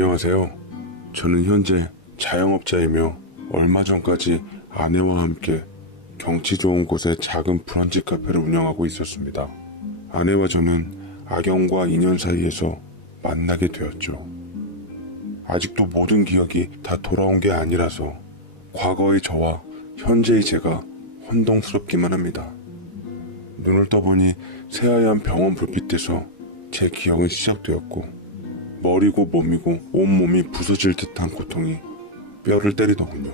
안녕하세요. 저는 현재 자영업자이며 얼마 전까지 아내와 함께 경치 좋은 곳의 작은 브런치 카페를 운영하고 있었습니다. 아내와 저는 악연과 인연 사이에서 만나게 되었죠. 아직도 모든 기억이 다 돌아온 게 아니라서 과거의 저와 현재의 제가 혼동스럽기만 합니다. 눈을 떠보니 새하얀 병원 불빛에서 제 기억은 시작되었고 머리고 몸이고 온몸이 부서질 듯한 고통이 뼈를 때리더군요.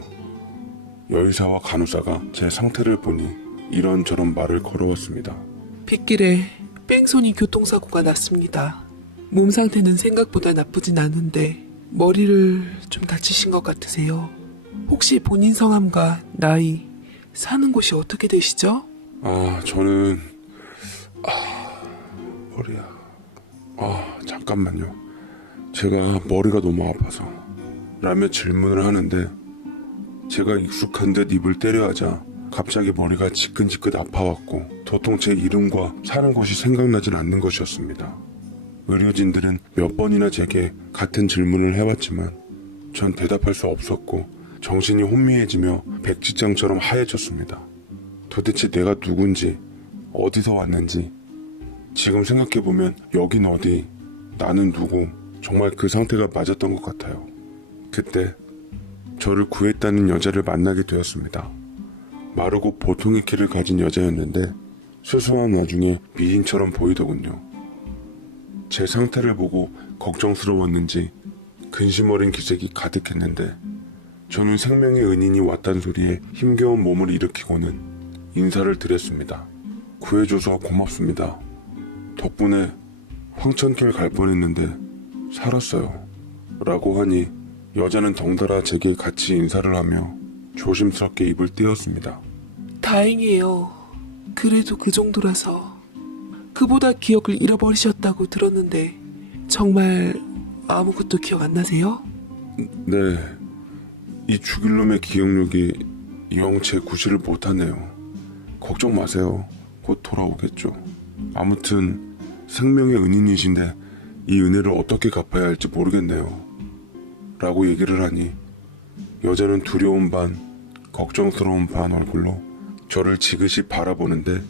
여의사와 간호사가 제 상태를 보니 이런저런 말을 걸어왔습니다. 빗길에 뺑소니 교통사고가 났습니다. 몸 상태는 생각보다 나쁘진 않은데 머리를 좀 다치신 것 같으세요. 혹시 본인 성함과 나이, 사는 곳이 어떻게 되시죠? 저는 머리야. 잠깐만요. 제가 머리가 너무 아파서 라며 질문을 하는데 제가 익숙한 듯 입을 때려 하자 갑자기 머리가 지끈지끈 아파왔고 도통 제 이름과 사는 곳이 생각나진 않는 것이었습니다. 의료진들은 몇 번이나 제게 같은 질문을 해왔지만 전 대답할 수 없었고 정신이 혼미해지며 백지장처럼 하얘졌습니다. 도대체 내가 누군지 어디서 왔는지 지금 생각해보면 여긴 어디, 나는 누구, 정말 그 상태가 맞았던 것 같아요. 그때 저를 구했다는 여자를 만나게 되었습니다. 마르고 보통의 키를 가진 여자였는데 수수한 와중에 미인처럼 보이더군요. 제 상태를 보고 걱정스러웠는지 근심 어린 기색이 가득했는데 저는 생명의 은인이 왔다는 소리에 힘겨운 몸을 일으키고는 인사를 드렸습니다. 구해줘서 고맙습니다. 덕분에 황천길 갈 뻔했는데 살았어요. 라고 하니 여자는 덩달아 제게 같이 인사를 하며 조심스럽게 입을 떼었습니다. 다행이에요. 그래도 그 정도라서. 그보다 기억을 잃어버리셨다고 들었는데 정말 아무것도 기억 안 나세요? 네, 이 죽일 놈의 기억력이 영 제 구실을 못하네요. 걱정 마세요. 곧 돌아오겠죠. 아무튼 생명의 은인이신데 이 은혜를 어떻게 갚아야 할지 모르겠네요. 라고 얘기를 하니 여자는 두려운 반, 걱정스러운 반 얼굴로 저를 지그시 바라보는데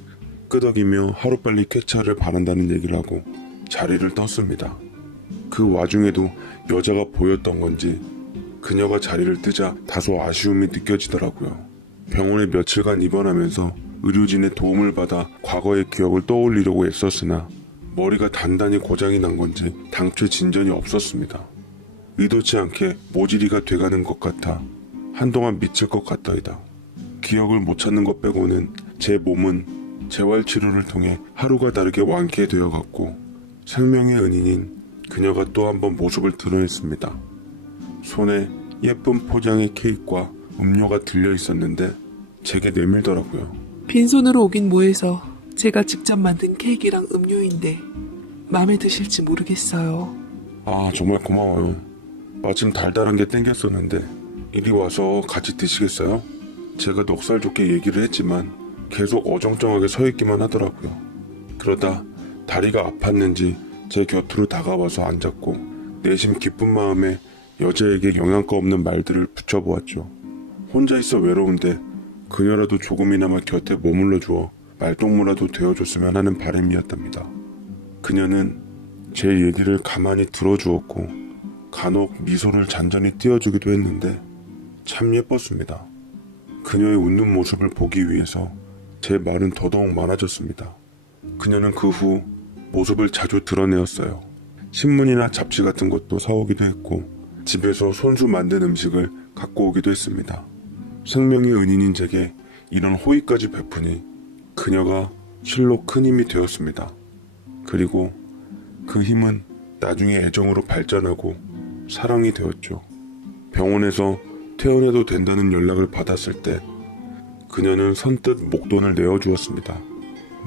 끄덕이며 하루빨리 쾌차를 바란다는 얘기를 하고 자리를 떴습니다. 그 와중에도 여자가 보였던 건지 그녀가 자리를 뜨자 다소 아쉬움이 느껴지더라고요. 병원에 며칠간 입원하면서 의료진의 도움을 받아 과거의 기억을 떠올리려고 애썼으나 머리가 단단히 고장이 난 건지 당최 진전이 없었습니다. 의도치 않게 모질이가 돼가는 것 같아 한동안 미칠 것 같더이다. 기억을 못 찾는 것 빼고는 제 몸은 재활치료를 통해 하루가 다르게 완쾌되어갔고 생명의 은인인 그녀가 또 한 번 모습을 드러냈습니다. 손에 예쁜 포장의 케이크와 음료가 들려 있었는데 제게 내밀더라고요. 빈손으로 오긴 뭐해서 제가 직접 만든 케이크랑 음료인데 마음에 드실지 모르겠어요. 정말 고마워요. 마침 달달한 게 땡겼었는데 이리 와서 같이 드시겠어요? 제가 넉살 좋게 얘기를 했지만 계속 어정쩡하게 서 있기만 하더라고요. 그러다 다리가 아팠는지 제 곁으로 다가와서 앉았고 내심 기쁜 마음에 여자에게 영양가 없는 말들을 붙여보았죠. 혼자 있어 외로운데 그녀라도 조금이나마 곁에 머물러 주어 말동무라도 되어줬으면 하는 바람이었답니다. 그녀는 제 얘기를 가만히 들어주었고 간혹 미소를 잔잔히 띄워주기도 했는데 참 예뻤습니다. 그녀의 웃는 모습을 보기 위해서 제 말은 더더욱 많아졌습니다. 그녀는 그 후 모습을 자주 드러내었어요. 신문이나 잡지 같은 것도 사오기도 했고 집에서 손수 만든 음식을 갖고 오기도 했습니다. 생명의 은인인 제게 이런 호의까지 베푸니 그녀가 실로 큰 힘이 되었습니다. 그리고 그 힘은 나중에 애정으로 발전하고 사랑이 되었죠. 병원에서 퇴원해도 된다는 연락을 받았을 때 그녀는 선뜻 목돈을 내어주었습니다.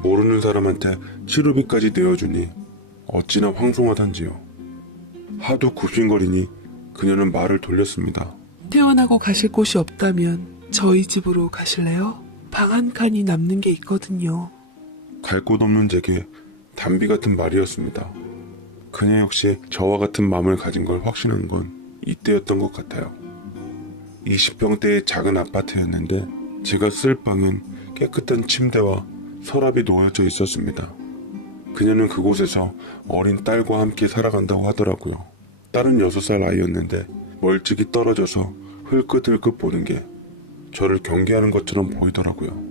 모르는 사람한테 치료비까지 내어주니 어찌나 황송하던지요. 하도 굽신거리니 그녀는 말을 돌렸습니다. 퇴원하고 가실 곳이 없다면 저희 집으로 가실래요? 방 한 칸이 남는 게 있거든요. 갈 곳 없는 제게 단비 같은 말이었습니다. 그녀 역시 저와 같은 마음을 가진 걸 확신한 건 이때였던 것 같아요. 20평대의 작은 아파트였는데 제가 쓸 방은 깨끗한 침대와 서랍이 놓여져 있었습니다. 그녀는 그곳에서 어린 딸과 함께 살아간다고 하더라고요. 딸은 6살 아이였는데 멀찍이 떨어져서 흘끗흘끗 보는 게 저를 경계하는 것처럼 보이더라고요.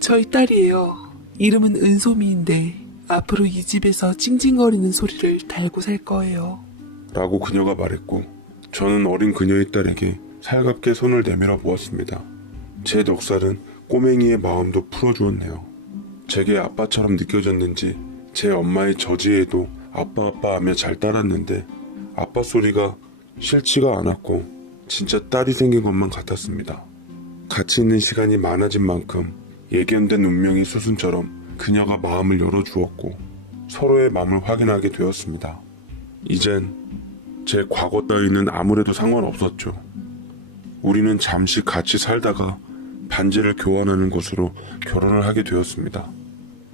저희 딸이에요. 이름은 은소미인데 앞으로 이 집에서 찡찡거리는 소리를 달고 살 거예요. 라고 그녀가 말했고 저는 어린 그녀의 딸에게 살갑게 손을 내밀어 보았습니다. 제 넉살은 꼬맹이의 마음도 풀어주었네요. 제게 아빠처럼 느껴졌는지 제 엄마의 저지에도 아빠 하며 잘 따랐는데 아빠 소리가 싫지가 않았고 진짜 딸이 생긴 것만 같았습니다. 같이 있는 시간이 많아진 만큼 예견된 운명의 수순처럼 그녀가 마음을 열어주었고 서로의 마음을 확인하게 되었습니다. 이젠 제 과거 따위는 아무래도 상관없었죠. 우리는 잠시 같이 살다가 반지를 교환하는 것으로 결혼을 하게 되었습니다.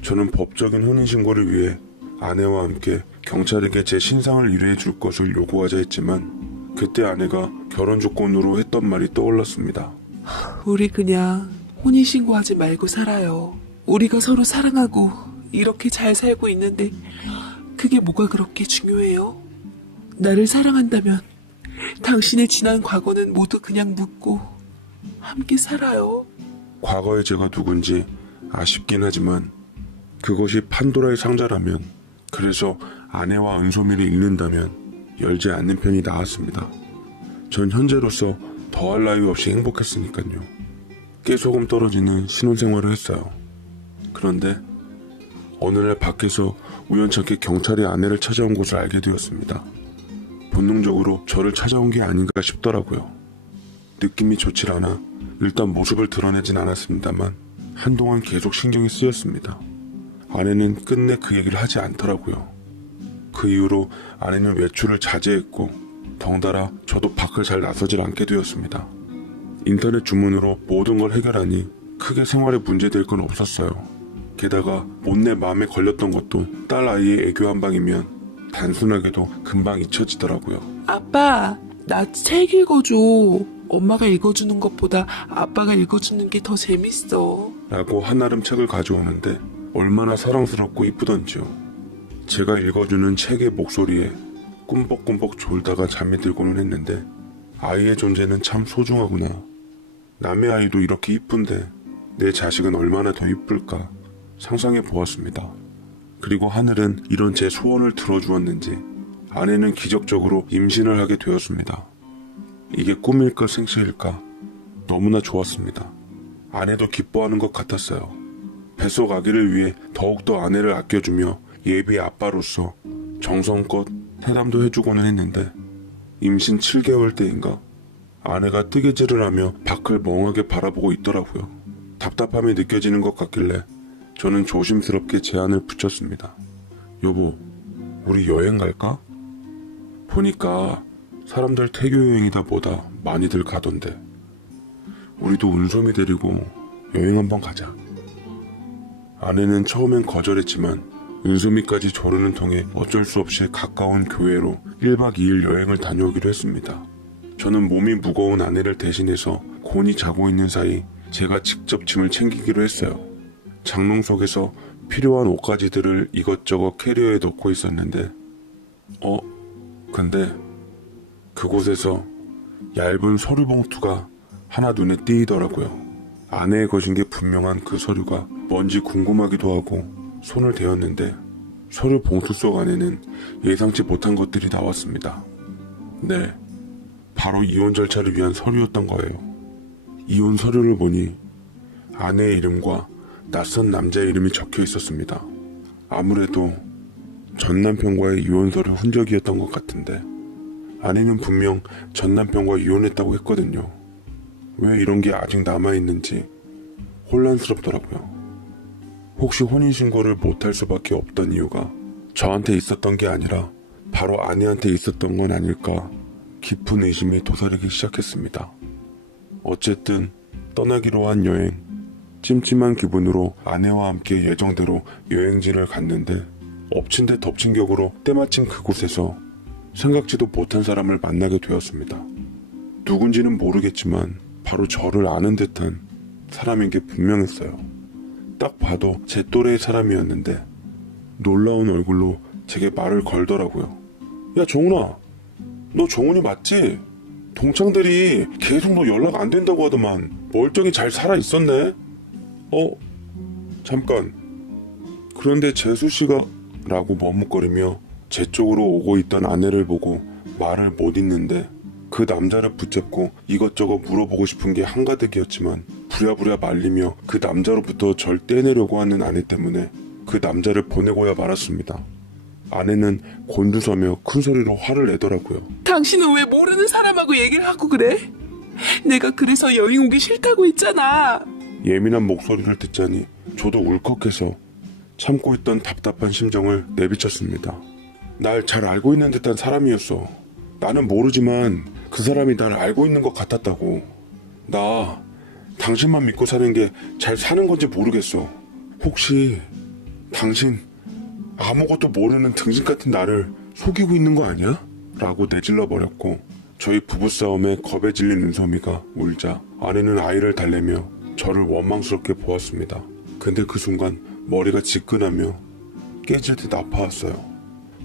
저는 법적인 혼인신고를 위해 아내와 함께 경찰에게 제 신상을 의뢰해 줄 것을 요구하자 했지만 그때 아내가 결혼 조건으로 했던 말이 떠올랐습니다. 우리 그냥 혼인신고하지 말고 살아요. 우리가 서로 사랑하고 이렇게 잘 살고 있는데 그게 뭐가 그렇게 중요해요? 나를 사랑한다면 당신의 지난 과거는 모두 그냥 묻고 함께 살아요. 과거의 제가 누군지 아쉽긴 하지만 그것이 판도라의 상자라면 그래서 아내와 은소미를 잃는다면 열지 않는 편이 나았습니다. 전 현재로서 더할 나위 없이 행복했으니까요. 깨소금 떨어지는 신혼생활을 했어요. 그런데 어느 날 밖에서 우연찮게 경찰이 아내를 찾아온 것을 알게 되었습니다. 본능적으로 저를 찾아온 게 아닌가 싶더라고요. 느낌이 좋질 않아 일단 모습을 드러내진 않았습니다만 한동안 계속 신경이 쓰였습니다. 아내는 끝내 그 얘기를 하지 않더라고요. 그 이후로 아내는 외출을 자제했고 덩달아 저도 밖을 잘 나서질 않게 되었습니다. 인터넷 주문으로 모든 걸 해결하니 크게 생활에 문제될 건 없었어요. 게다가 못내 마음에 걸렸던 것도 딸 아이의 애교 한 방이면 단순하게도 금방 잊혀지더라고요. 아빠, 나 책 읽어줘. 엄마가 읽어주는 것보다 아빠가 읽어주는 게 더 재밌어. 라고 한아름 책을 가져오는데 얼마나 사랑스럽고 이쁘던지요. 제가 읽어주는 책의 목소리에 꿈벅꿈벅 졸다가 잠이 들고는 했는데 아이의 존재는 참 소중하구나. 남의 아이도 이렇게 이쁜데 내 자식은 얼마나 더 이쁠까 상상해 보았습니다. 그리고 하늘은 이런 제 소원을 들어주었는지 아내는 기적적으로 임신을 하게 되었습니다. 이게 꿈일까 생시일까 너무나 좋았습니다. 아내도 기뻐하는 것 같았어요. 뱃속 아기를 위해 더욱더 아내를 아껴주며 예비 아빠로서 정성껏 해담도 해주고는 했는데 임신 7개월 때인가 아내가 뜨개질을 하며 밖을 멍하게 바라보고 있더라고요. 답답함이 느껴지는 것 같길래 저는 조심스럽게 제안을 붙였습니다. 여보, 우리 여행 갈까? 보니까 사람들 태교 여행이다 뭐다 많이들 가던데 우리도 은솜이 데리고 여행 한번 가자. 아내는 처음엔 거절했지만 은솜이까지 조르는 통에 어쩔 수 없이 가까운 교회로 1박 2일 여행을 다녀오기로 했습니다. 저는 몸이 무거운 아내를 대신해서 곤히 자고 있는 사이 제가 직접 짐을 챙기기로 했어요. 장롱 속에서 필요한 옷가지들을 이것저것 캐리어에 넣고 있었는데 근데 그곳에서 얇은 서류 봉투가 하나 눈에 띄더라고요. 아내의 것인 게 분명한 그 서류가 뭔지 궁금하기도 하고 손을 대었는데 서류 봉투 속 안에는 예상치 못한 것들이 나왔습니다. 네, 바로 이혼 절차를 위한 서류였던 거예요. 이혼 서류를 보니 아내의 이름과 낯선 남자의 이름이 적혀 있었습니다. 아무래도 전 남편과의 이혼 서류 흔적이었던 것 같은데 아내는 분명 전 남편과 이혼했다고 했거든요. 왜 이런 게 아직 남아있는지 혼란스럽더라고요. 혹시 혼인신고를 못할 수밖에 없던 이유가 저한테 있었던 게 아니라 바로 아내한테 있었던 건 아닐까 깊은 의심이 도사리기 시작했습니다. 어쨌든 떠나기로 한 여행, 찜찜한 기분으로 아내와 함께 예정대로 여행지를 갔는데 엎친 데 덮친 격으로 때마침 그곳에서 생각지도 못한 사람을 만나게 되었습니다. 누군지는 모르겠지만 바로 저를 아는 듯한 사람인 게 분명했어요. 딱 봐도 제 또래의 사람이었는데 놀라운 얼굴로 제게 말을 걸더라고요. 야 정훈아, 너 정훈이 맞지? 동창들이 계속 너 연락 안 된다고 하더만 멀쩡히 잘 살아 있었네? 잠깐. 그런데 재수씨가 라고 머뭇거리며 제 쪽으로 오고 있던 아내를 보고 말을 못 잇는데 그 남자를 붙잡고 이것저것 물어보고 싶은 게 한가득이었지만 부랴부랴 말리며 그 남자로부터 절 떼내려고 하는 아내 때문에 그 남자를 보내고야 말았습니다. 아내는 곤두서며 큰 소리로 화를 내더라고요. 당신은 왜 모르는 사람하고 얘기를 하고 그래? 내가 그래서 여행 오기 싫다고 했잖아. 예민한 목소리를 듣자니 저도 울컥해서 참고 있던 답답한 심정을 내비쳤습니다. 날 잘 알고 있는 듯한 사람이었어. 나는 모르지만 그 사람이 날 알고 있는 것 같았다고. 나 당신만 믿고 사는 게 잘 사는 건지 모르겠어. 혹시 당신 아무것도 모르는 등신 같은 나를 속이고 있는 거 아니야? 라고 내질러 버렸고 저희 부부싸움에 겁에 질린 은섬이가 울자 아내는 아이를 달래며 저를 원망스럽게 보았습니다. 근데 그 순간 머리가 지끈하며 깨질 듯 아파왔어요.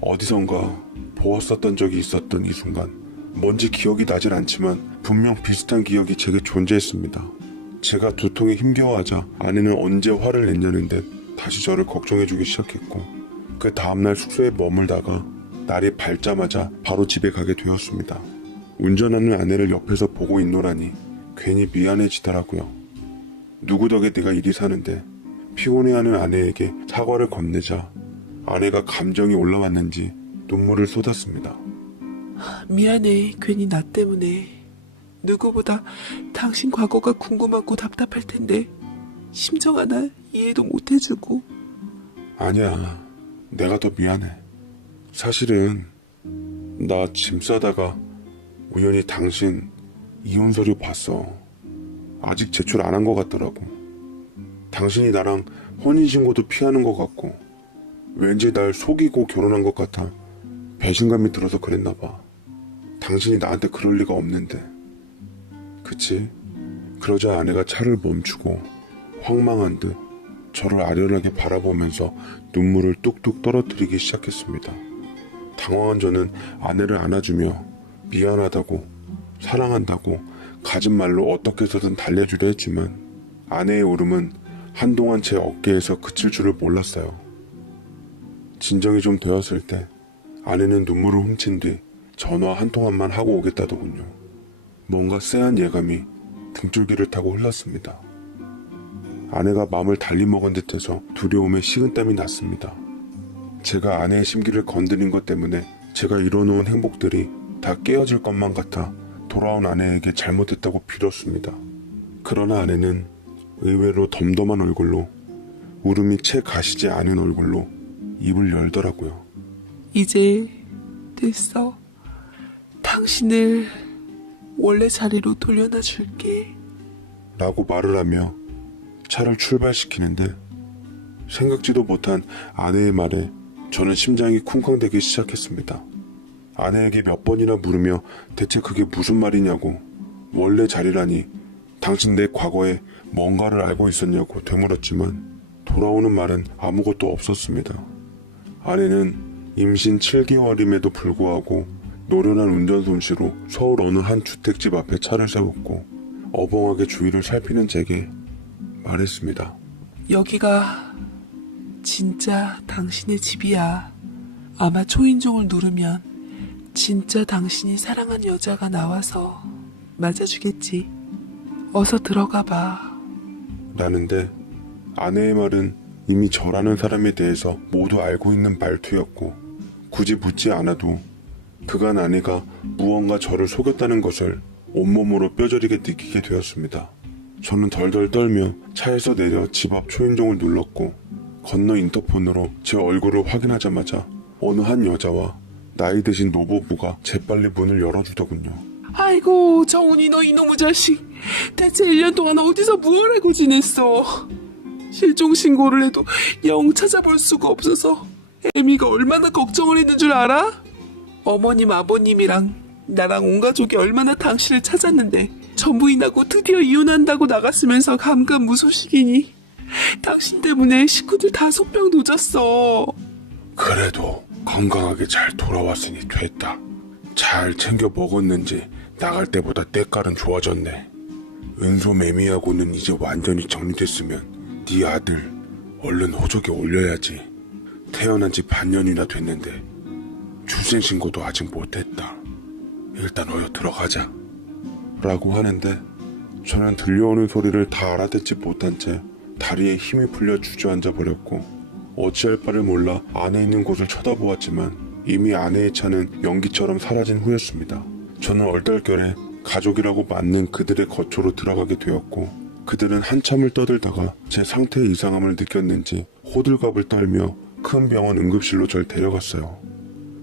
어디선가 보았었던 적이 있었던 이 순간 뭔지 기억이 나질 않지만 분명 비슷한 기억이 제게 존재했습니다. 제가 두통에 힘겨워하자 아내는 언제 화를 냈냐는 듯 다시 저를 걱정해주기 시작했고 그 다음날 숙소에 머물다가 날이 밝자마자 바로 집에 가게 되었습니다. 운전하는 아내를 옆에서 보고 있노라니 괜히 미안해지더라고요. 누구 덕에 내가 이리 사는데 피곤해하는 아내에게 사과를 건네자 아내가 감정이 올라왔는지 눈물을 쏟았습니다. 미안해. 괜히 나 때문에. 누구보다 당신 과거가 궁금하고 답답할 텐데 심정 하나 이해도 못 해주고. 아니야, 내가 더 미안해. 사실은 나 짐 싸다가 우연히 당신 이혼 서류 봤어. 아직 제출 안 한 것 같더라고. 당신이 나랑 혼인신고도 피하는 것 같고 왠지 날 속이고 결혼한 것 같아 배신감이 들어서 그랬나 봐. 당신이 나한테 그럴 리가 없는데. 그치? 그러자 아내가 차를 멈추고 황망한 듯 저를 아련하게 바라보면서 눈물을 뚝뚝 떨어뜨리기 시작했습니다. 당황한 저는 아내를 안아주며 미안하다고 사랑한다고 가진 말로 어떻게 해서든 달래주려 했지만 아내의 울음은 한동안 제 어깨에서 그칠 줄을 몰랐어요. 진정이 좀 되었을 때 아내는 눈물을 훔친 뒤 전화 한 통화만 하고 오겠다더군요. 뭔가 쎄한 예감이 등줄기를 타고 흘렀습니다. 아내가 마음을 달리 먹은 듯해서 두려움에 식은땀이 났습니다. 제가 아내의 심기를 건드린 것 때문에 제가 이뤄놓은 행복들이 다 깨어질 것만 같아 돌아온 아내에게 잘못했다고 빌었습니다. 그러나 아내는 의외로 덤덤한 얼굴로 울음이 채 가시지 않은 얼굴로 입을 열더라고요. 이제 됐어. 당신을 원래 자리로 돌려놔 줄게. 라고 말을 하며 차를 출발시키는데 생각지도 못한 아내의 말에 저는 심장이 쿵쾅대기 시작했습니다. 아내에게 몇 번이나 물으며 대체 그게 무슨 말이냐고 원래 자리라니 당신 내 과거에 뭔가를 알고 있었냐고 되물었지만 돌아오는 말은 아무것도 없었습니다. 아내는 임신 7개월임에도 불구하고 노련한 운전 솜씨로 서울 어느 한 주택집 앞에 차를 세웠고 어벙하게 주위를 살피는 제게 말했습니다. 여기가 진짜 당신의 집이야. 아마 초인종을 누르면 진짜 당신이 사랑한 여자가 나와서 맞아주겠지. 어서 들어가 봐. 라는데 아내의 말은 이미 저라는 사람에 대해서 모두 알고 있는 말투였고 굳이 묻지 않아도 그간 아내가 무언가 저를 속였다는 것을 온몸으로 뼈저리게 느끼게 되었습니다. 저는 덜덜 떨며 차에서 내려 집 앞 초인종을 눌렀고 건너 인터폰으로 제 얼굴을 확인하자마자 어느 한 여자와 나이 드신 노부부가 재빨리 문을 열어주더군요. 아이고 정훈이 너 이놈의 자식. 대체 1년 동안 어디서 무얼 하고 지냈어. 실종 신고를 해도 영 찾아볼 수가 없어서 애미가 얼마나 걱정을 했는 줄 알아? 어머님, 아버님이랑 나랑 온 가족이 얼마나 당신을 찾았는데 전부인하고 드디어 이혼한다고 나갔으면서 감감무소식이니 당신 때문에 식구들 다 속병 도졌어. 그래도 건강하게 잘 돌아왔으니 됐다. 잘 챙겨 먹었는지 나갈 때보다 때깔은 좋아졌네. 은소 매미하고는 이제 완전히 정리됐으면 네 아들 얼른 호적에 올려야지. 태어난 지 반년이나 됐는데 출생신고도 아직 못했다. 일단 어여 들어가자 라고 하는데 저는 들려오는 소리를 다 알아듣지 못한 채 다리에 힘이 풀려 주저앉아 버렸고 어찌할 바를 몰라 안에 있는 곳을 쳐다보았지만 이미 아내의 차는 연기처럼 사라진 후였습니다. 저는 얼떨결에 가족이라고 맞는 그들의 거처로 들어가게 되었고 그들은 한참을 떠들다가 제 상태의 이상함을 느꼈는지 호들갑을 떨며 큰 병원 응급실로 절 데려갔어요.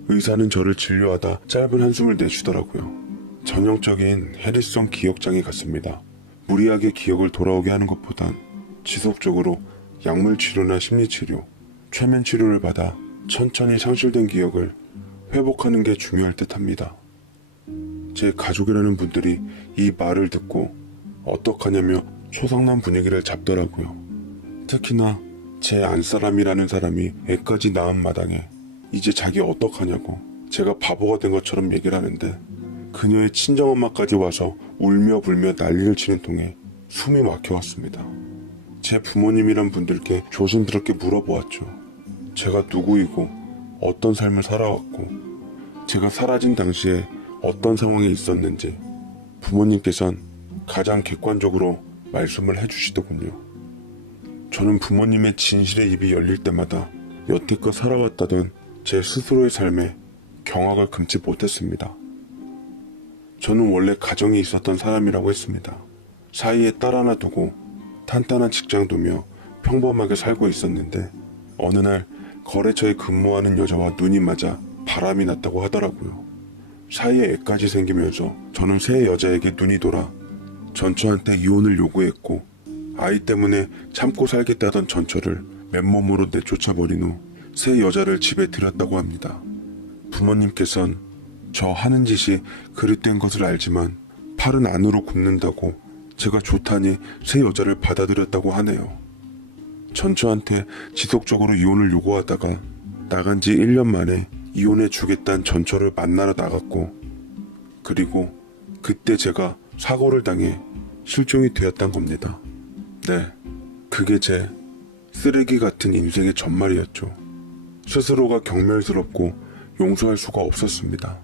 의사는 저를 진료하다 짧은 한숨을 내쉬더라고요. 전형적인 해리성 기억장애 같습니다. 무리하게 기억을 돌아오게 하는 것보단 지속적으로 약물 치료나 심리 치료, 최면 치료를 받아 천천히 상실된 기억을 회복하는 게 중요할 듯합니다. 제 가족이라는 분들이 이 말을 듣고 어떡하냐며 초상남 분위기를 잡더라고요. 특히나 제 안사람이라는 사람이 애까지 낳은 마당에 이제 자기 어떡하냐고 제가 바보가 된 것처럼 얘기를 하는데 그녀의 친정엄마까지 와서 울며 불며 난리를 치는 통에 숨이 막혀왔습니다. 제 부모님이란 분들께 조심스럽게 물어보았죠. 제가 누구이고 어떤 삶을 살아왔고 제가 사라진 당시에 어떤 상황에 있었는지 부모님께선 가장 객관적으로 말씀을 해주시더군요. 저는 부모님의 진실의 입이 열릴 때마다 여태껏 살아왔다던 제 스스로의 삶에 경악을 금치 못했습니다. 저는 원래 가정이 있었던 사람이라고 했습니다. 사이에 딸 하나 두고 탄탄한 직장 두며 평범하게 살고 있었는데 어느 날 거래처에 근무하는 여자와 눈이 맞아 바람이 났다고 하더라고요. 사이에 애까지 생기면서 저는 새 여자에게 눈이 돌아 전처한테 이혼을 요구했고 아이 때문에 참고 살겠다던 전처를 맨몸으로 내쫓아버린 후 새 여자를 집에 들였다고 합니다. 부모님께선 저 하는 짓이 그릇된 것을 알지만 팔은 안으로 굽는다고 제가 좋다니 새 여자를 받아들였다고 하네요. 전처한테 지속적으로 이혼을 요구하다가 나간 지 1년 만에 이혼해 주겠다는 전처를 만나러 나갔고 그리고 그때 제가 사고를 당해 실종이 되었단 겁니다. 네, 그게 제 쓰레기 같은 인생의 전말이었죠. 스스로가 경멸스럽고 용서할 수가 없었습니다.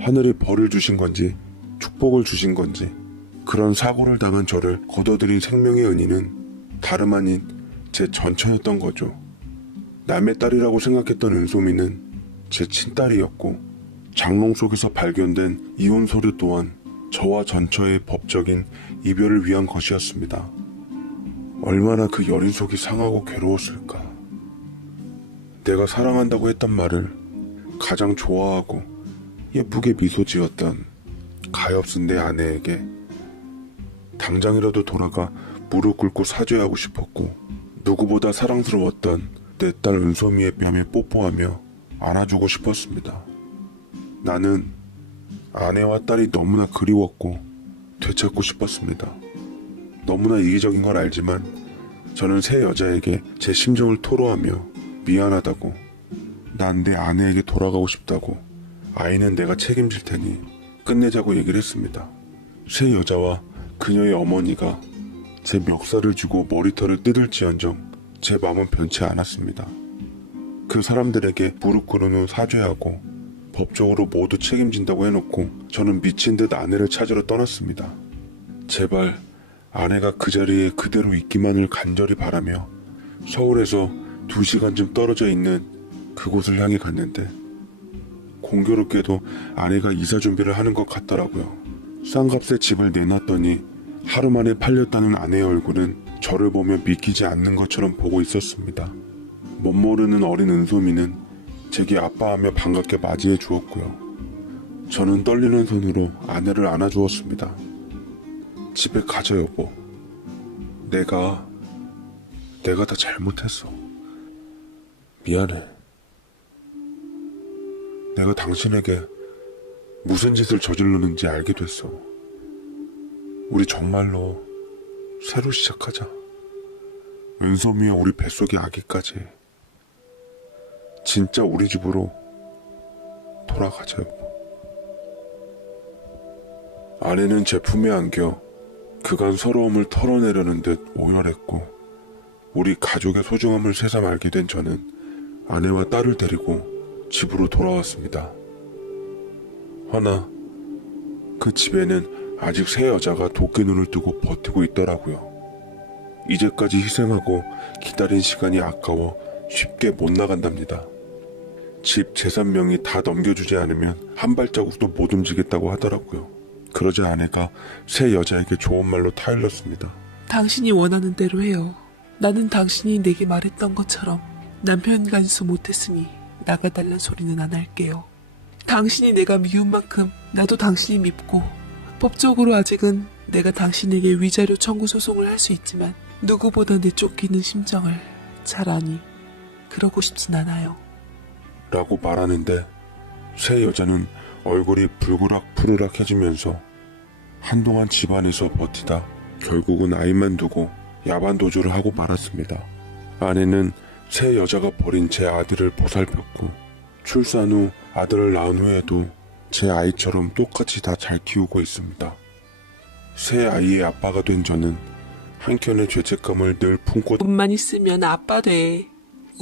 하늘이 벌을 주신 건지 축복을 주신 건지 그런 사고를 당한 저를 걷어들인 생명의 은인은 다름 아닌 제 전처였던 거죠. 남의 딸이라고 생각했던 은소미는 제 친딸이었고 장롱 속에서 발견된 이혼 서류 또한 저와 전처의 법적인 이별을 위한 것이었습니다. 얼마나 그 여린 속이 상하고 괴로웠을까. 내가 사랑한다고 했던 말을 가장 좋아하고 예쁘게 미소 지었던 가엾은 내 아내에게 당장이라도 돌아가 무릎 꿇고 사죄하고 싶었고 누구보다 사랑스러웠던 내 딸 은소미의 뺨에 뽀뽀하며 안아주고 싶었습니다. 나는 아내와 딸이 너무나 그리웠고 되찾고 싶었습니다. 너무나 이기적인 걸 알지만 저는 새 여자에게 제 심정을 토로하며 미안하다고 난 내 아내에게 돌아가고 싶다고 아이는 내가 책임질 테니 끝내자고 얘기를 했습니다. 새 여자와 그녀의 어머니가 제 멱살을 쥐고 머리털을 뜯을지언정 제 마음은 변치 않았습니다. 그 사람들에게 무릎 꿇은 후 사죄하고 법적으로 모두 책임진다고 해놓고 저는 미친 듯 아내를 찾으러 떠났습니다. 제발 아내가 그 자리에 그대로 있기만을 간절히 바라며 서울에서 2시간쯤 떨어져 있는 그곳을 향해 갔는데 공교롭게도 아내가 이사 준비를 하는 것 같더라고요. 싼값에 집을 내놨더니 하루 만에 팔렸다는 아내의 얼굴은 저를 보며 믿기지 않는 것처럼 보고 있었습니다. 멋모르는 어린 은소미는 제게 아빠하며 반갑게 맞이해 주었고요. 저는 떨리는 손으로 아내를 안아주었습니다. 집에 가자 여보. 내가 다 잘못했어. 미안해. 내가 당신에게 무슨 짓을 저지르는지 알게 됐어. 우리 정말로 새로 시작하자. 은섬이와 우리 뱃속의 아기까지 진짜 우리 집으로 돌아가자, 여보. 아내는 제 품에 안겨 그간 서러움을 털어내려는 듯 오열했고, 우리 가족의 소중함을 새삼 알게 된 저는 아내와 딸을 데리고 집으로 돌아왔습니다. 허나 그 집에는 아직 새 여자가 도끼 눈을 뜨고 버티고 있더라고요. 이제까지 희생하고 기다린 시간이 아까워 쉽게 못 나간답니다. 집 재산 명의 다 넘겨주지 않으면 한 발자국도 못 움직이겠다고 하더라고요. 그러자 아내가 새 여자에게 좋은 말로 타일렀습니다. 당신이 원하는 대로 해요. 나는 당신이 내게 말했던 것처럼 남편 간수 못했으니 나가달란 소리는 안 할게요. 당신이 내가 미운 만큼 나도 당신이 밉고, 법적으로 아직은 내가 당신에게 위자료 청구 소송을 할 수 있지만 누구보다 내 쫓기는 심정을 잘 아니. 그러고 싶진 않아요. 라고 말하는데 새 여자는 얼굴이 불그락 푸르락해지면서 한동안 집안에서 버티다 결국은 아이만 두고 야반 도주를 하고 말았습니다. 아내는 새 여자가 버린 제 아들을 보살폈고, 출산 후 아들을 낳은 후에도 제 아이처럼 똑같이 다 잘 키우고 있습니다. 새 아이의 아빠가 된 저는 한켠의 죄책감을 늘 품고, 돈만 있으면 아빠 돼.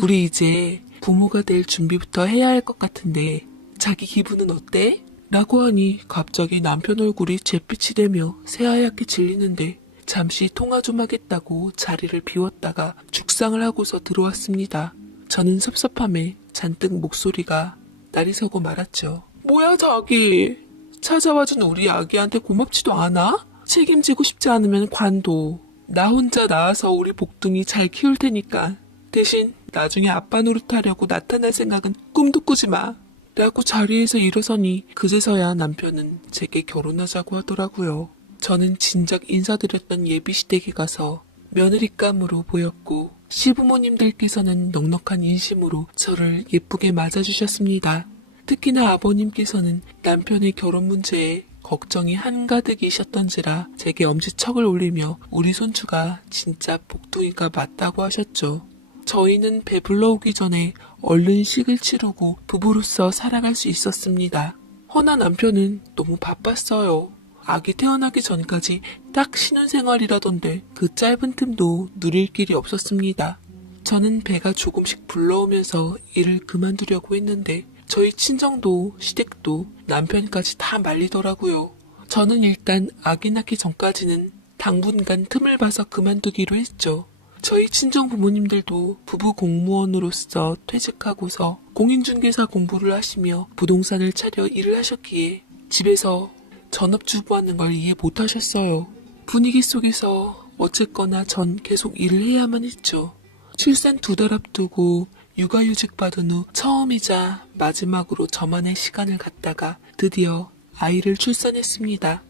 우리 이제 부모가 될 준비부터 해야 할 것 같은데 자기 기분은 어때? 라고 하니 갑자기 남편 얼굴이 잿빛이 되며 새하얗게 질리는데, 잠시 통화 좀 하겠다고 자리를 비웠다가 죽상을 하고서 들어왔습니다. 저는 섭섭함에 잔뜩 목소리가 날이 서고 말았죠. 뭐야 자기, 찾아와준 우리 아기한테 고맙지도 않아? 책임지고 싶지 않으면 관둬. 나 혼자 낳아서 우리 복둥이 잘 키울 테니까 대신 나중에 아빠 노릇하려고 나타날 생각은 꿈도 꾸지 마. 라고 자리에서 일어서니 그제서야 남편은 제게 결혼하자고 하더라고요. 저는 진작 인사드렸던 예비시댁에 가서 며느리감으로 보였고, 시부모님들께서는 넉넉한 인심으로 저를 예쁘게 맞아주셨습니다. 특히나 아버님께서는 남편의 결혼 문제에 걱정이 한가득이셨던지라 제게 엄지척을 올리며 우리 손주가 진짜 복둥이가 맞다고 하셨죠. 저희는 배불러 오기 전에 얼른 식을 치르고 부부로서 살아갈 수 있었습니다. 허나 남편은 너무 바빴어요. 아기 태어나기 전까지 딱 신혼생활이라던데 그 짧은 틈도 누릴 길이 없었습니다. 저는 배가 조금씩 불러오면서 일을 그만두려고 했는데 저희 친정도 시댁도 남편까지 다 말리더라고요. 저는 일단 아기 낳기 전까지는 당분간 틈을 봐서 그만두기로 했죠. 저희 친정 부모님들도 부부 공무원으로서 퇴직하고서 공인중개사 공부를 하시며 부동산을 차려 일을 하셨기에 집에서 전업주부하는 걸 이해 못하셨어요. 분위기 속에서 어쨌거나 전 계속 일을 해야만 했죠. 출산 2달 앞두고 육아휴직 받은 후 처음이자 마지막으로 저만의 시간을 갖다가 드디어 아이를 출산했습니다.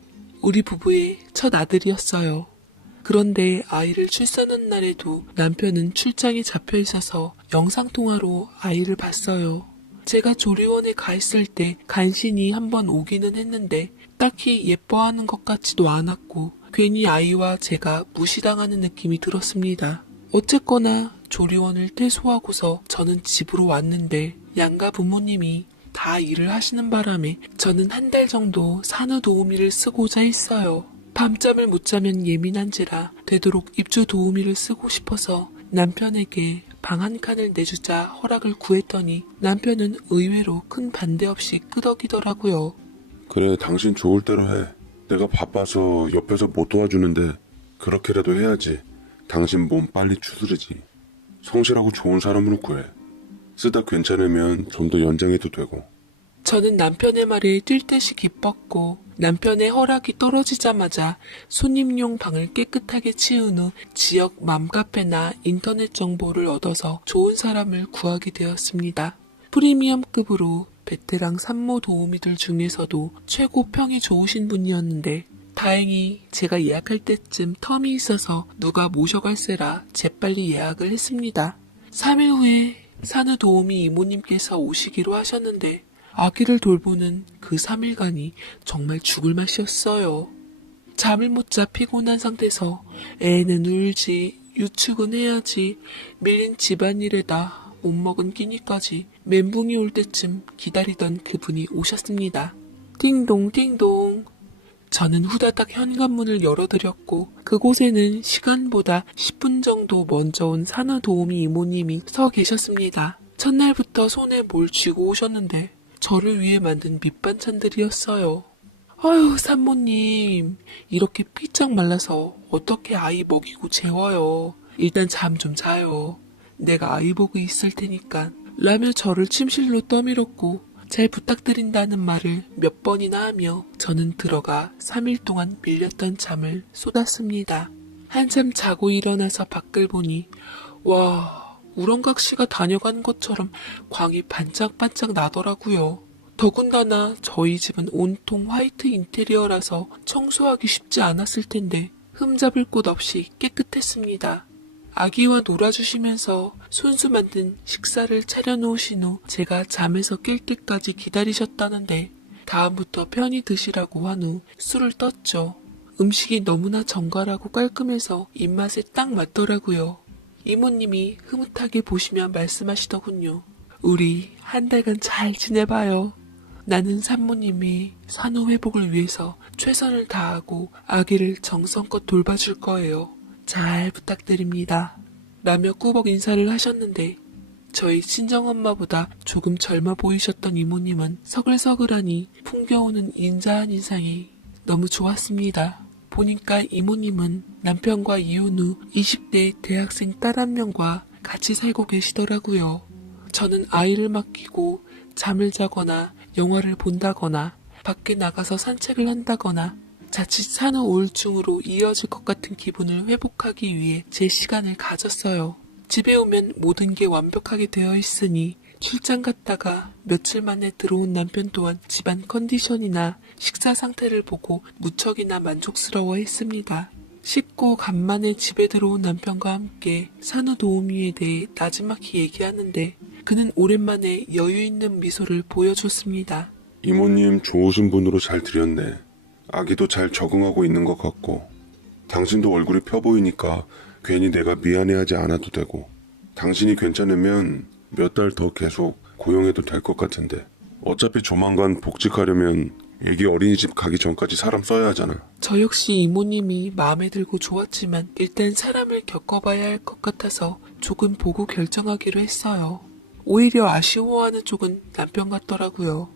우리 부부의 첫 아들이었어요. 그런데 아이를 출산한 날에도 남편은 출장에 잡혀 있어서 영상통화로 아이를 봤어요. 제가 조리원에 가 있을 때 간신히 한번 오기는 했는데 딱히 예뻐하는 것 같지도 않았고 괜히 아이와 제가 무시당하는 느낌이 들었습니다. 어쨌거나 조리원을 퇴소하고서 저는 집으로 왔는데 양가 부모님이 다 일을 하시는 바람에 저는 한 달 정도 산후도우미를 쓰고자 했어요. 밤잠을 못 자면 예민한지라 되도록 입주도우미를 쓰고 싶어서 남편에게 방 한 칸을 내주자 허락을 구했더니 남편은 의외로 큰 반대 없이 끄덕이더라고요. 그래, 당신 좋을 대로 해. 내가 바빠서 옆에서 못 도와주는데 그렇게라도 해야지. 당신 몸 빨리 추스르지. 성실하고 좋은 사람으로 구해. 쓰다 괜찮으면 좀 더 연장해도 되고. 저는 남편의 말에 뛸 듯이 기뻤고 남편의 허락이 떨어지자마자 손님용 방을 깨끗하게 치운 후 지역 맘카페나 인터넷 정보를 얻어서 좋은 사람을 구하게 되었습니다. 프리미엄급으로 베테랑 산모 도우미들 중에서도 최고 평이 좋으신 분이었는데 다행히 제가 예약할 때쯤 텀이 있어서 누가 모셔갈세라 재빨리 예약을 했습니다. 3일 후에 산후도우미 이모님께서 오시기로 하셨는데 아기를 돌보는 그 3일간이 정말 죽을 맛이었어요. 잠을 못 자 피곤한 상태에서 애는 울지, 유축은 해야지, 밀린 집안일에다 못 먹은 끼니까지 멘붕이 올 때쯤 기다리던 그분이 오셨습니다. 띵동 띵동. 저는 후다닥 현관문을 열어드렸고 그곳에는 시간보다 10분 정도 먼저 온 산후도우미 이모님이 서 계셨습니다. 첫날부터 손에 뭘 쥐고 오셨는데 저를 위해 만든 밑반찬들이었어요. 아유 산모님, 이렇게 삐쩍 말라서 어떻게 아이 먹이고 재워요. 일단 잠 좀 자요. 내가 아이 보고 있을 테니까. 라며 저를 침실로 떠밀었고 잘 부탁드린다는 말을 몇 번이나 하며 저는 들어가 3일 동안 밀렸던 잠을 쏟았습니다. 한참 자고 일어나서 밖을 보니 와, 우렁각시가 다녀간 것처럼 광이 반짝반짝 나더라고요. 더군다나 저희 집은 온통 화이트 인테리어라서 청소하기 쉽지 않았을 텐데 흠잡을 곳 없이 깨끗했습니다. 아기와 놀아주시면서 손수 만든 식사를 차려놓으신 후 제가 잠에서 깰 때까지 기다리셨다는데 다음부터 편히 드시라고 한 후 술을 떴죠. 음식이 너무나 정갈하고 깔끔해서 입맛에 딱 맞더라고요. 이모님이 흐뭇하게 보시며 말씀하시더군요. 우리 한 달간 잘 지내봐요. 나는 산모님이 산후 회복을 위해서 최선을 다하고 아기를 정성껏 돌봐줄 거예요. 잘 부탁드립니다. 라며 꾸벅 인사를 하셨는데 저희 친정엄마보다 조금 젊어 보이셨던 이모님은 서글서글하니 풍겨오는 인자한 인상이 너무 좋았습니다. 보니까 이모님은 남편과 이혼 후 20대 대학생 딸 한 명과 같이 살고 계시더라고요. 저는 아이를 맡기고 잠을 자거나 영화를 본다거나 밖에 나가서 산책을 한다거나 자칫 산후 우울증으로 이어질 것 같은 기분을 회복하기 위해 제 시간을 가졌어요. 집에 오면 모든 게 완벽하게 되어 있으니 출장 갔다가 며칠 만에 들어온 남편 또한 집안 컨디션이나 식사 상태를 보고 무척이나 만족스러워 했습니다. 씻고 간만에 집에 들어온 남편과 함께 산후도우미에 대해 나지막히 얘기하는데 그는 오랜만에 여유 있는 미소를 보여줬습니다. 이모님 좋으신 분으로 잘 들였네. 아기도 잘 적응하고 있는 것 같고 당신도 얼굴이 펴 보이니까 괜히 내가 미안해하지 않아도 되고 당신이 괜찮으면 몇 달 더 계속 고용해도 될 것 같은데 어차피 조만간 복직하려면 애기 어린이집 가기 전까지 사람 써야 하잖아. 저 역시 이모님이 마음에 들고 좋았지만 일단 사람을 겪어봐야 할 것 같아서 조금 보고 결정하기로 했어요. 오히려 아쉬워하는 쪽은 남편 같더라고요.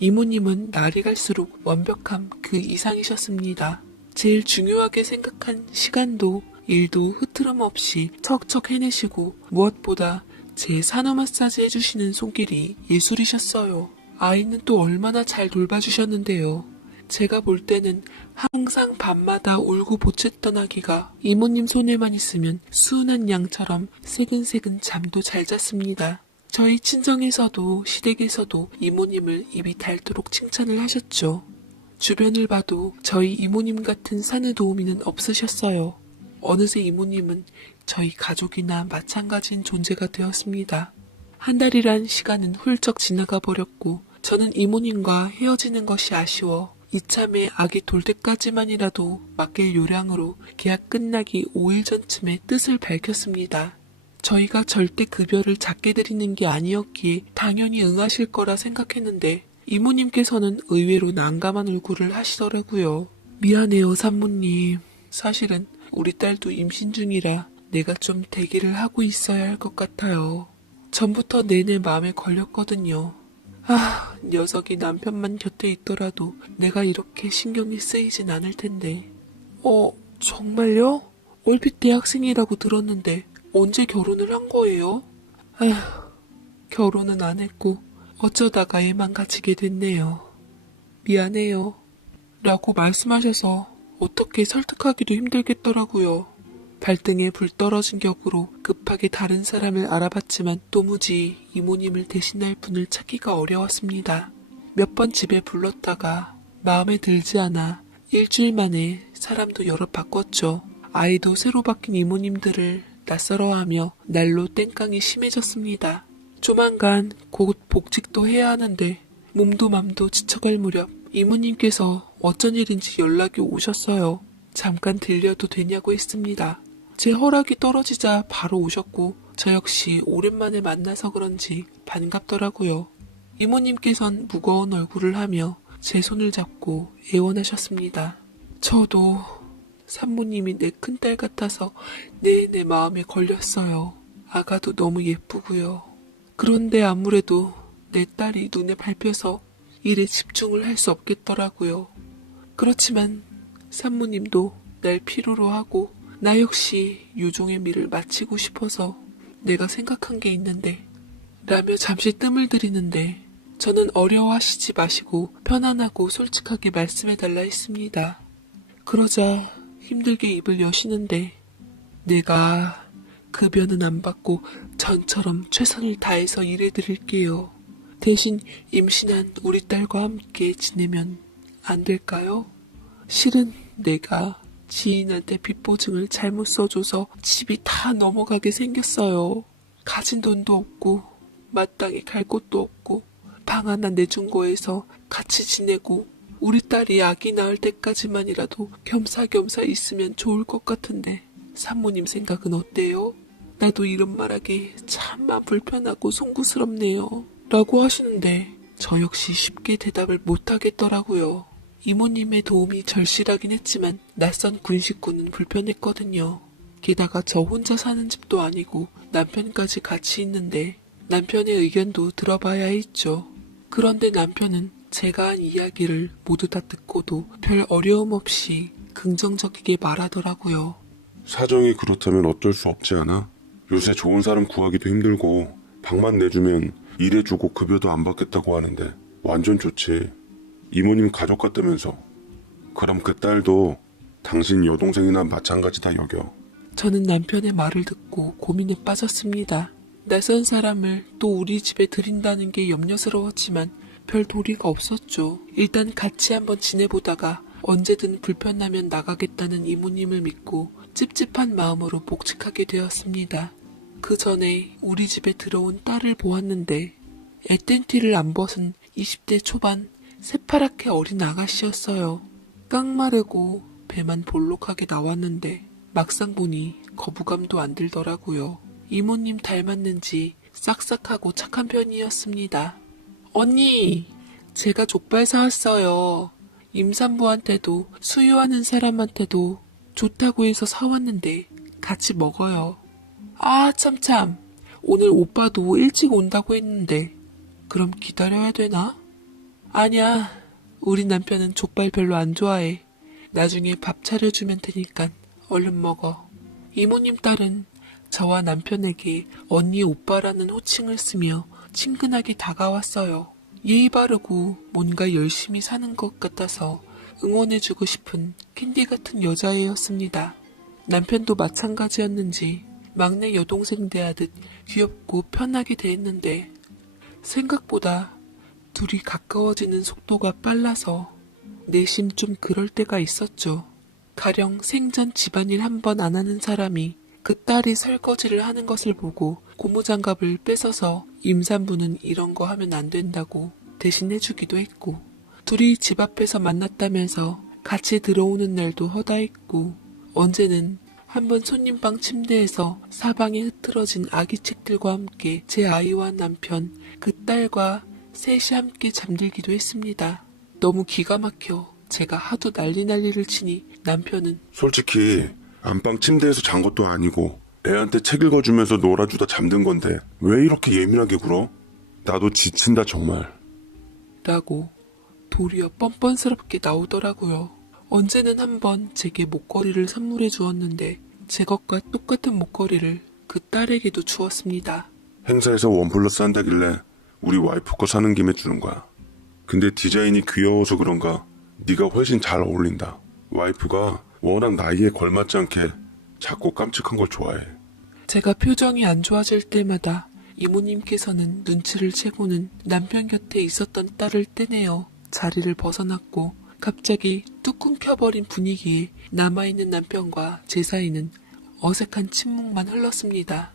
이모님은 날이 갈수록 완벽함 그 이상이셨습니다. 제일 중요하게 생각한 시간도 일도 흐트럼 없이 척척 해내시고 무엇보다 제 산후 마사지 해주시는 손길이 예술이셨어요. 아이는 또 얼마나 잘 돌봐주셨는데요. 제가 볼 때는 항상 밤마다 울고 보챘던 아기가 이모님 손에만 있으면 수은한 양처럼 새근새근 잠도 잘 잤습니다. 저희 친정에서도 시댁에서도 이모님을 입이 닳도록 칭찬을 하셨죠. 주변을 봐도 저희 이모님 같은 산후도우미는 없으셨어요. 어느새 이모님은 저희 가족이나 마찬가지인 존재가 되었습니다. 한 달이란 시간은 훌쩍 지나가 버렸고 저는 이모님과 헤어지는 것이 아쉬워 이참에 아기 돌 때까지만이라도 맡길 요량으로 계약 끝나기 5일 전쯤에 뜻을 밝혔습니다. 저희가 절대 급여를 작게 드리는 게 아니었기에 당연히 응하실 거라 생각했는데 이모님께서는 의외로 난감한 얼굴을 하시더라고요. 미안해요 산모님. 사실은 우리 딸도 임신 중이라 내가 좀 대기를 하고 있어야 할 것 같아요. 전부터 내내 마음에 걸렸거든요. 녀석이 남편만 곁에 있더라도 내가 이렇게 신경이 쓰이진 않을 텐데. 정말요? 얼핏 대학생이라고 들었는데 언제 결혼을 한 거예요? 결혼은 안 했고 어쩌다가 애만 가지게 됐네요. 미안해요. 라고 말씀하셔서 어떻게 설득하기도 힘들겠더라고요. 발등에 불 떨어진 격으로 급하게 다른 사람을 알아봤지만 도무지 이모님을 대신할 분을 찾기가 어려웠습니다. 몇 번 집에 불렀다가 마음에 들지 않아 일주일 만에 사람도 여러 바꿨죠. 아이도 새로 바뀐 이모님들을 낯설어하며 날로 땡깡이 심해졌습니다. 조만간 곧 복직도 해야 하는데 몸도 맘도 지쳐갈 무렵 이모님께서 어쩐 일인지 연락이 오셨어요. 잠깐 들려도 되냐고 했습니다. 제 허락이 떨어지자 바로 오셨고 저 역시 오랜만에 만나서 그런지 반갑더라고요. 이모님께선 무거운 얼굴을 하며 제 손을 잡고 애원하셨습니다. 저도 산모님이 내 큰딸 같아서 내내 마음에 걸렸어요. 아가도 너무 예쁘고요. 그런데 아무래도 내 딸이 눈에 밟혀서 일에 집중을 할 수 없겠더라고요. 그렇지만 산모님도 날 필요로 하고 나 역시 유종의 미를 마치고 싶어서 내가 생각한 게 있는데 라며 잠시 뜸을 들이는데 저는 어려워하시지 마시고 편안하고 솔직하게 말씀해달라 했습니다. 그러자 힘들게 입을 여시는데 내가 급여는 안 받고 전처럼 최선을 다해서 일해드릴게요. 대신 임신한 우리 딸과 함께 지내면 안 될까요? 실은 내가 지인한테 빚보증을 잘못 써줘서 집이 다 넘어가게 생겼어요. 가진 돈도 없고 마땅히 갈 곳도 없고 방 하나 내준 거에서 같이 지내고 우리 딸이 아기 낳을 때까지만이라도 겸사겸사 있으면 좋을 것 같은데 산모님 생각은 어때요? 나도 이런 말하기 참마 불편하고 송구스럽네요. 라고 하시는데 저 역시 쉽게 대답을 못하겠더라고요. 이모님의 도움이 절실하긴 했지만 낯선 군 식구는 불편했거든요. 게다가 저 혼자 사는 집도 아니고 남편까지 같이 있는데 남편의 의견도 들어봐야 했죠. 그런데 남편은 제가 한 이야기를 모두 다 듣고도 별 어려움 없이 긍정적이게 말하더라고요. 사정이 그렇다면 어쩔 수 없지 않아? 요새 좋은 사람 구하기도 힘들고 방만 내주면 일해주고 급여도 안 받겠다고 하는데 완전 좋지. 이모님 가족 같다면서. 그럼 그 딸도 당신 여동생이나 마찬가지다 여겨. 저는 남편의 말을 듣고 고민에 빠졌습니다. 낯선 사람을 또 우리 집에 들인다는 게 염려스러웠지만 별 도리가 없었죠. 일단 같이 한번 지내보다가 언제든 불편하면 나가겠다는 이모님을 믿고 찝찝한 마음으로 복직하게 되었습니다. 그 전에 우리 집에 들어온 딸을 보았는데 앳된 티를 안 벗은 20대 초반 새파랗게 어린 아가씨였어요. 깡마르고 배만 볼록하게 나왔는데 막상 보니 거부감도 안 들더라고요. 이모님 닮았는지 싹싹하고 착한 편이었습니다. 언니, 제가 족발 사왔어요. 임산부한테도 수유하는 사람한테도 좋다고 해서 사왔는데 같이 먹어요. 아, 참참. 오늘 오빠도 일찍 온다고 했는데 그럼 기다려야 되나? 아니야. 우리 남편은 족발 별로 안 좋아해. 나중에 밥 차려주면 되니까 얼른 먹어. 이모님 딸은 저와 남편에게 언니 오빠라는 호칭을 쓰며 친근하게 다가왔어요. 예의 바르고 뭔가 열심히 사는 것 같아서 응원해주고 싶은 캔디 같은 여자애였습니다. 남편도 마찬가지였는지 막내 여동생 대하듯 귀엽고 편하게 대했는데 생각보다 둘이 가까워지는 속도가 빨라서 내심 좀 그럴 때가 있었죠. 가령 생전 집안일 한 번 안 하는 사람이 그 딸이 설거지를 하는 것을 보고 고무장갑을 뺏어서 임산부는 이런 거 하면 안 된다고 대신해주기도 했고 둘이 집 앞에서 만났다면서 같이 들어오는 날도 허다했고 언제는 한번 손님방 침대에서 사방에 흐트러진 아기 책들과 함께 제 아이와 남편, 그 딸과 셋이 함께 잠들기도 했습니다. 너무 기가 막혀 제가 하도 난리를 치니 남편은 솔직히 안방 침대에서 잔 것도 아니고 애한테 책 읽어주면서 놀아주다 잠든 건데 왜 이렇게 예민하게 굴어? 나도 지친다 정말. 라고 도리어 뻔뻔스럽게 나오더라고요. 언제는 한번 제게 목걸이를 선물해 주었는데 제 것과 똑같은 목걸이를 그 딸에게도 주었습니다. 행사에서 원 플러스 한다길래 우리 와이프 거 사는 김에 주는 거야. 근데 디자인이 귀여워서 그런가 네가 훨씬 잘 어울린다. 와이프가 워낙 나이에 걸맞지 않게 작고 깜찍한 걸 좋아해. 제가 표정이 안 좋아질 때마다 이모님께서는 눈치를 채고는 남편 곁에 있었던 딸을 떼내어 자리를 벗어났고 갑자기 뚝 끊겨버린 분위기에 남아있는 남편과 제 사이는 어색한 침묵만 흘렀습니다.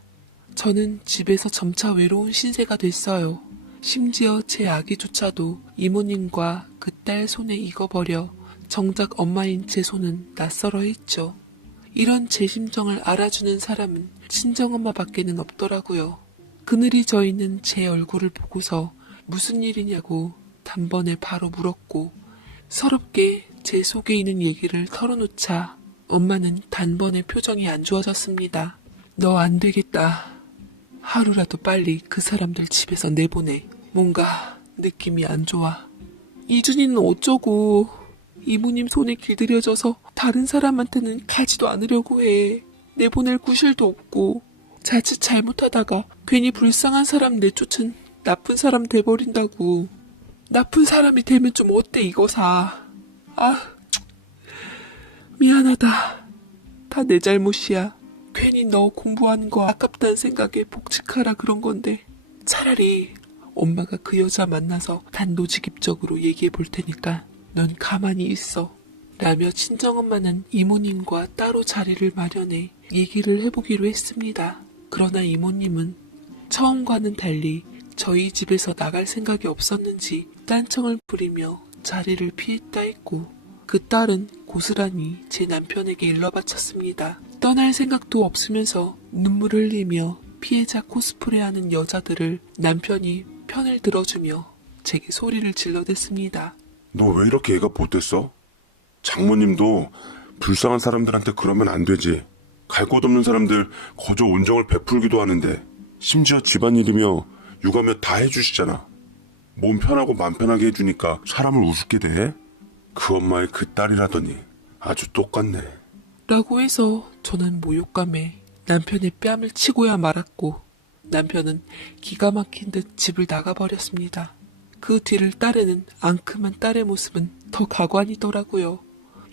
저는 집에서 점차 외로운 신세가 됐어요. 심지어 제 아기조차도 이모님과 그 딸 손에 익어버려 정작 엄마인 제 손은 낯설어 했죠. 이런 제 심정을 알아주는 사람은 친정엄마밖에는 없더라고요. 그늘이 져있는 제 얼굴을 보고서 무슨 일이냐고 단번에 바로 물었고 서럽게 제 속에 있는 얘기를 털어놓자 엄마는 단번에 표정이 안 좋아졌습니다. 너 안 되겠다. 하루라도 빨리 그 사람들 집에서 내보내. 뭔가 느낌이 안 좋아. 이준이는 어쩌고 이모님 손에 길들여져서 다른 사람한테는 가지도 않으려고 해. 내보낼 구실도 없고 자칫 잘못하다가 괜히 불쌍한 사람 내쫓은 나쁜 사람 돼버린다고. 나쁜 사람이 되면 좀 어때 이거사. 미안하다. 다 내 잘못이야. 괜히 너 공부하는 거 아깝다는 생각에 복직하라 그런 건데 차라리 엄마가 그 여자 만나서 단도직입적으로 얘기해 볼 테니까 넌 가만히 있어. 라며 친정엄마는 이모님과 따로 자리를 마련해 얘기를 해보기로 했습니다. 그러나 이모님은 처음과는 달리 저희 집에서 나갈 생각이 없었는지 딴청을 부리며 자리를 피했다 했고 그 딸은 고스란히 제 남편에게 일러바쳤습니다. 떠날 생각도 없으면서 눈물 흘리며 피해자 코스프레하는 여자들을 남편이 편을 들어주며 제게 소리를 질러댔습니다. 너 왜 이렇게 애가 못됐어? 장모님도 불쌍한 사람들한테 그러면 안 되지. 갈 곳 없는 사람들 거저 온정을 베풀기도 하는데 심지어 집안일이며 육아며 다 해주시잖아. 몸 편하고 맘 편하게 해주니까 사람을 우습게 대해? 그 엄마의 그 딸이라더니 아주 똑같네. 라고 해서 저는 모욕감에 남편의 뺨을 치고야 말았고 남편은 기가 막힌 듯 집을 나가버렸습니다. 그 뒤를 따르는 앙큼한 딸의 모습은 더 가관이더라고요.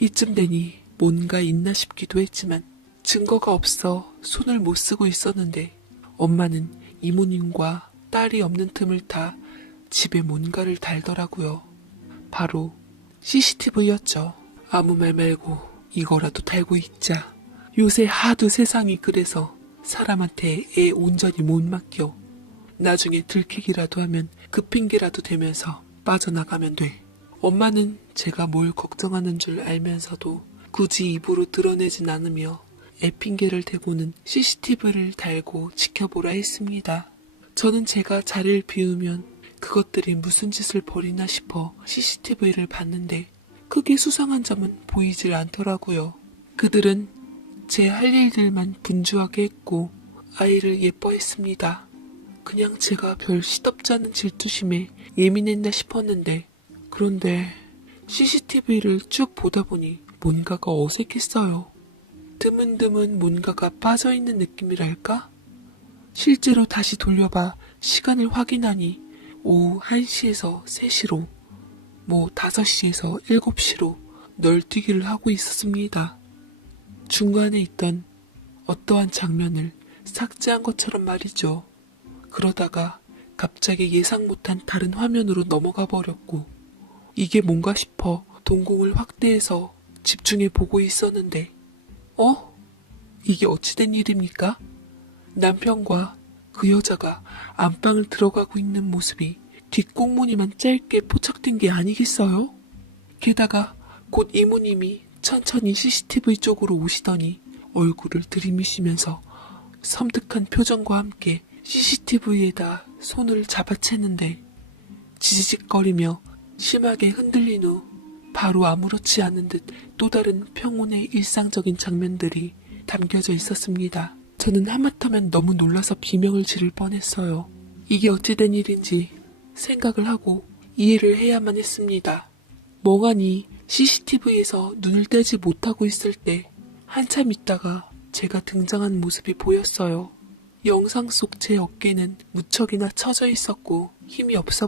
이쯤 되니 뭔가 있나 싶기도 했지만 증거가 없어 손을 못 쓰고 있었는데 엄마는 이모님과 딸이 없는 틈을 타 집에 뭔가를 달더라고요. 바로 CCTV였죠. 아무 말 말고 이거라도 달고 있자. 요새 하도 세상이 그래서 사람한테 애 온전히 못 맡겨. 나중에 들키기라도 하면 그 핑계라도 대면서 빠져나가면 돼. 엄마는 제가 뭘 걱정하는 줄 알면서도 굳이 입으로 드러내진 않으며 애 핑계를 대고는 CCTV를 달고 지켜보라 했습니다. 저는 제가 자리를 비우면 그것들이 무슨 짓을 벌이나 싶어 CCTV를 봤는데 크게 수상한 점은 보이질 않더라고요. 그들은 제 할 일들만 분주하게 했고 아이를 예뻐했습니다. 그냥 제가 별 시덥지 않은 질투심에 예민했나 싶었는데 그런데 CCTV를 쭉 보다 보니 뭔가가 어색했어요. 드문드문 뭔가가 빠져있는 느낌이랄까? 실제로 다시 돌려봐 시간을 확인하니 오후 1시에서 3시로 5시에서 7시로 널뛰기를 하고 있었습니다. 중간에 있던 어떠한 장면을 삭제한 것처럼 말이죠. 그러다가 갑자기 예상 못한 다른 화면으로 넘어가 버렸고 이게 뭔가 싶어 동공을 확대해서 집중해 보고 있었는데 이게 어찌된 일입니까? 남편과 그 여자가 안방을 들어가고 있는 모습이 뒷공무니만 짧게 포착된 게 아니겠어요? 게다가 곧 이모님이 천천히 CCTV 쪽으로 오시더니 얼굴을 들이미시면서 섬뜩한 표정과 함께 CCTV에다 손을 잡아챘는데 지지직거리며 심하게 흔들린 후 바로 아무렇지 않은 듯 또 다른 평온의 일상적인 장면들이 담겨져 있었습니다. 저는 하마터면 너무 놀라서 비명을 지를 뻔했어요. 이게 어찌된 일인지 생각을 하고 이해를 해야만 했습니다. 멍하니 CCTV에서 눈을 떼지 못하고 있을 때 한참 있다가 제가 등장한 모습이 보였어요. 영상 속 제 어깨는 무척이나 처져 있었고 힘이 없어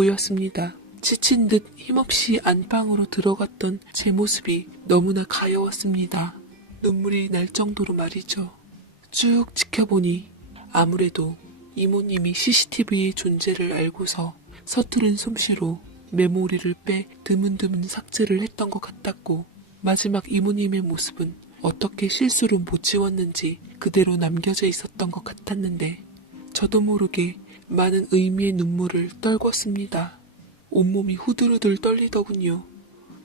보였습니다. 지친 듯 힘없이 안방으로 들어갔던 제 모습이 너무나 가여웠습니다. 눈물이 날 정도로 말이죠. 쭉 지켜보니 아무래도 이모님이 CCTV의 존재를 알고서 서투른 솜씨로 메모리를 빼 드문드문 삭제를 했던 것 같았고, 마지막 이모님의 모습은 어떻게 실수로 못 지웠는지 그대로 남겨져 있었던 것 같았는데, 저도 모르게 많은 의미의 눈물을 떨궜습니다. 온몸이 후들후들 떨리더군요.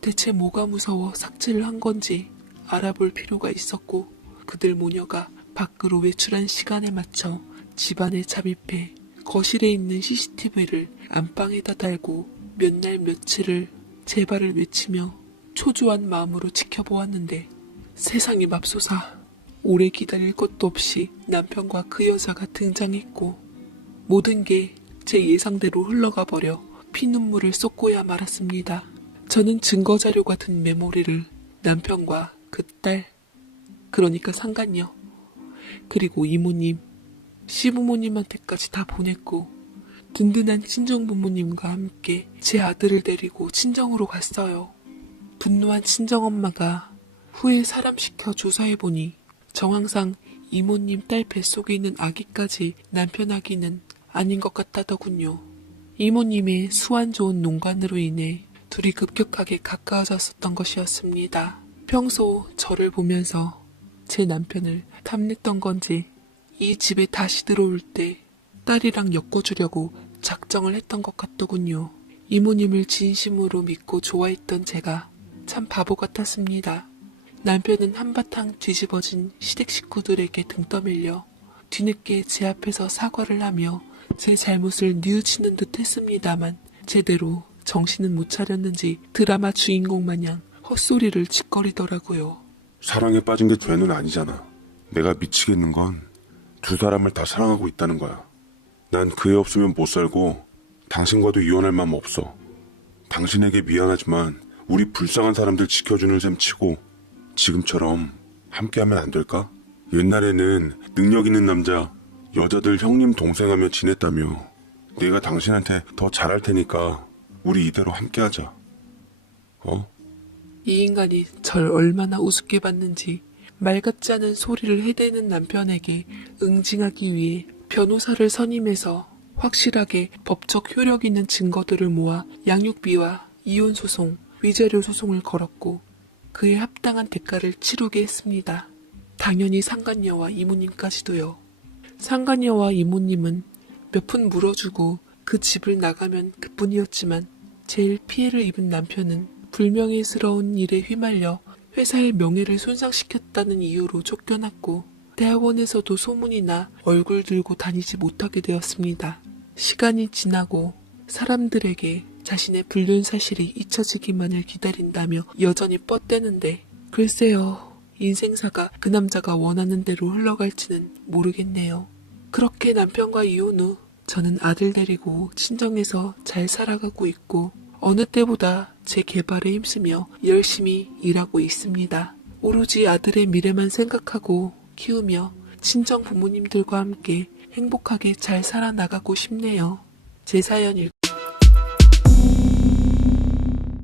대체 뭐가 무서워 삭제를 한 건지 알아볼 필요가 있었고, 그들 모녀가 밖으로 외출한 시간에 맞춰 집안에 잠입해 거실에 있는 CCTV를 안방에다 달고 몇 날 며칠을 제발을 외치며 초조한 마음으로 지켜보았는데, 세상이 맙소사, 오래 기다릴 것도 없이 남편과 그 여자가 등장했고, 모든 게 제 예상대로 흘러가 버려 피눈물을 쏟고야 말았습니다. 저는 증거자료가 든 메모리를 남편과 그 딸, 그러니까 상간녀, 그리고 이모님, 시부모님한테까지 다 보냈고, 든든한 친정부모님과 함께 제 아들을 데리고 친정으로 갔어요. 분노한 친정엄마가 후에 사람 시켜 조사해보니 정황상 이모님 딸 뱃속에 있는 아기까지 남편 아기는 아닌 것 같다더군요. 이모님의 수완 좋은 농간으로 인해 둘이 급격하게 가까워졌었던 것이었습니다. 평소 저를 보면서 제 남편을 탐냈던 건지 이 집에 다시 들어올 때 딸이랑 엮어주려고 작정을 했던 것 같더군요. 이모님을 진심으로 믿고 좋아했던 제가 참 바보 같았습니다. 남편은 한바탕 뒤집어진 시댁 식구들에게 등 떠밀려 뒤늦게 제 앞에서 사과를 하며 제 잘못을 뉘우치는 듯 했습니다만, 제대로 정신은 못 차렸는지 드라마 주인공 마냥 헛소리를 짓거리더라고요. 사랑에 빠진 게 죄는 아니잖아. 내가 미치겠는 건 두 사람을 다 사랑하고 있다는 거야. 난 그 애 없으면 못 살고 당신과도 이혼할 마음 없어. 당신에게 미안하지만 우리 불쌍한 사람들 지켜주는 셈 치고 지금처럼 함께하면 안 될까? 옛날에는 능력 있는 남자, 여자들 형님 동생하며 지냈다며. 내가 당신한테 더 잘할 테니까 우리 이대로 함께하자. 어? 이 인간이 절 얼마나 우습게 봤는지 말 같지 않은 소리를 해대는 남편에게 응징하기 위해 변호사를 선임해서 확실하게 법적 효력 있는 증거들을 모아 양육비와 이혼소송, 위자료 소송을 걸었고, 그에 합당한 대가를 치르게 했습니다. 당연히 상간녀와 이모님까지도요. 상간녀와 이모님은 몇 푼 물어주고 그 집을 나가면 그뿐이었지만, 제일 피해를 입은 남편은 불명예스러운 일에 휘말려 회사의 명예를 손상시켰다는 이유로 쫓겨났고, 대학원에서도 소문이 나 얼굴 들고 다니지 못하게 되었습니다. 시간이 지나고 사람들에게 자신의 불륜 사실이 잊혀지기만을 기다린다며 여전히 뻗대는데, 글쎄요, 인생사가 그 남자가 원하는 대로 흘러갈지는 모르겠네요. 그렇게 남편과 이혼 후 저는 아들 데리고 친정에서 잘 살아가고 있고, 어느 때보다 제 개발에 힘쓰며 열심히 일하고 있습니다. 오로지 아들의 미래만 생각하고 키우며 친정 부모님들과 함께 행복하게 잘 살아나가고 싶네요. 제 사연